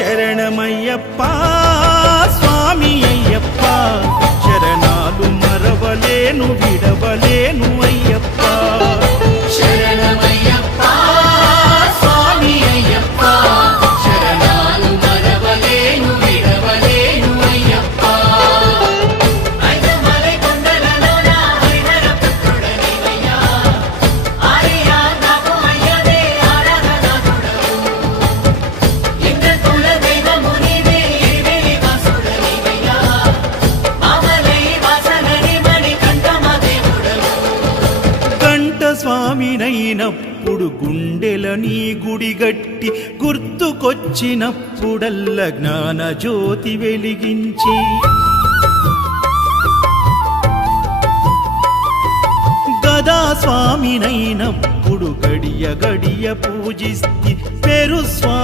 శరణమయ్యప్ప స్వామి అయ్యప్ప శరణాలు మరవలేను విడవలేను అయ్యప్ప శరణమయ్యప్ప స్వామి అయ్యప్ప శరణాలు మరవలేను విడవలేను అయ్యప్ప ఐదమలై కొండలలోన హరిహర పుత్రుడనివయ్యా ఆర్యా నాకు అయ్యవే ఆరాధనాథుడవు లింగకుల దైవము నీవే ఇరివేలి వాసుడనివయ్యా మామలై వాసనని మణికంఠమ దేవుడవు గంట స్వామినైనప్పుడు గుండెల నీ గుడిగట్టి గుర్తుకొచ్చినప్పుడల్ల జ్ఞాన జ్యోతి వెలిగించి గదా స్వామినైనప్పుడు గడియ గడియ పూజిస్తి పేరు స్వామి